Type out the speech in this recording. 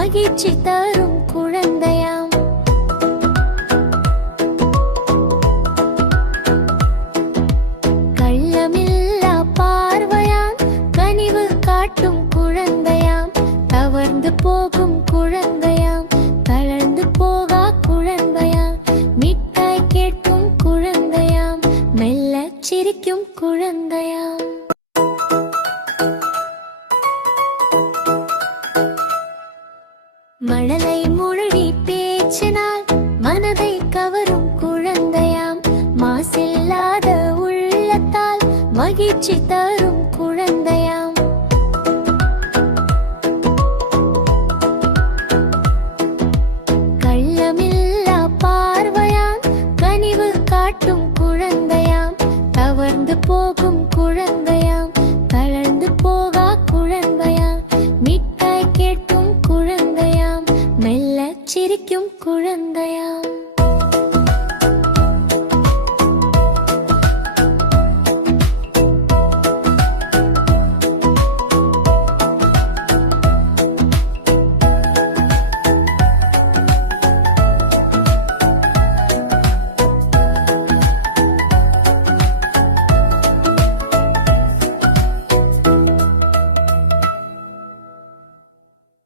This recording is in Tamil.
மகிழ்ச்சி தரும் குழந்தையாம். கள்ளமில்லா பார்வையாம், கனிவு காட்டும் குழந்தையாம். தவழ்ந்து போகும் குழந்தையாம், தளர்ந்து போகா குழந்தையாம். மிட்டாய் கேட்கும் குழந்தையாம், மெல்ல சிரிக்கும் குழந்தையாம். மழலை மொழி பேச்சினால் மனதை கவரும் குழந்தையாம். மாசில்லாத உள்ளத்தால் மகிழ்ச்சி தரும் குழந்தையாம். கள்ளமில்லா பார்வையாம், கனிவு காட்டும் குழந்தையாம். தவழ்ந்து போகும் குழந்தை